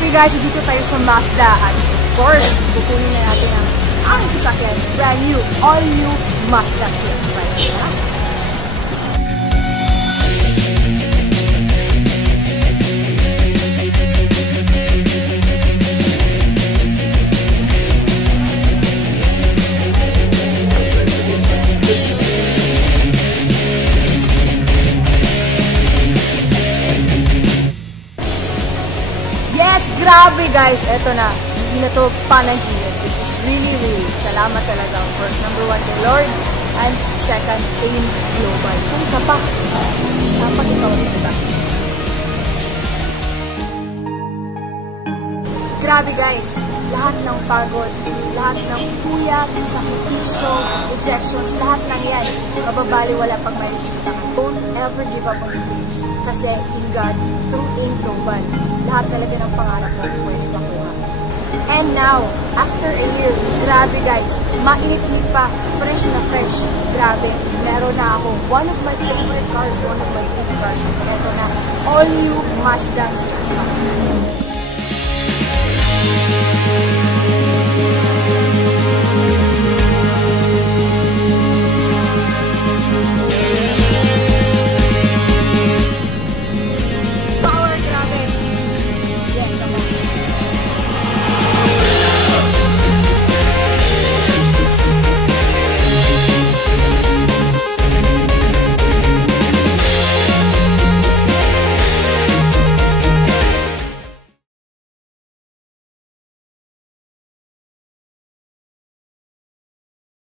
Grabe guys, dito tayo sa Mazda at of course, kukunin na natin ang aming sasakyan. Brand new, all new Mazda CX-5. Grabe guys, eto na, hindi na to panaginip. This is really, salamat talaga. Of course, number 1 kay Lord, and second, AIM Global. Saan ka pa? Dapat ikaw rin ba? Grabe guys, lahat ng pagod, lahat ng puyat, sakripisyo, rejections, lahat ng yan, mababaliwala pag may resulta. Don't ever give up on your dreams. Kasi in God, through AIM Global, lahat talaga ng pangarap mo pwede makuha. And now, after a year, grabe guys, mainit-init pa, fresh na fresh. Grabe, meron na ako. One of my favorite cars, one of my favorite cars. Ito na, all new Mazda CX-5.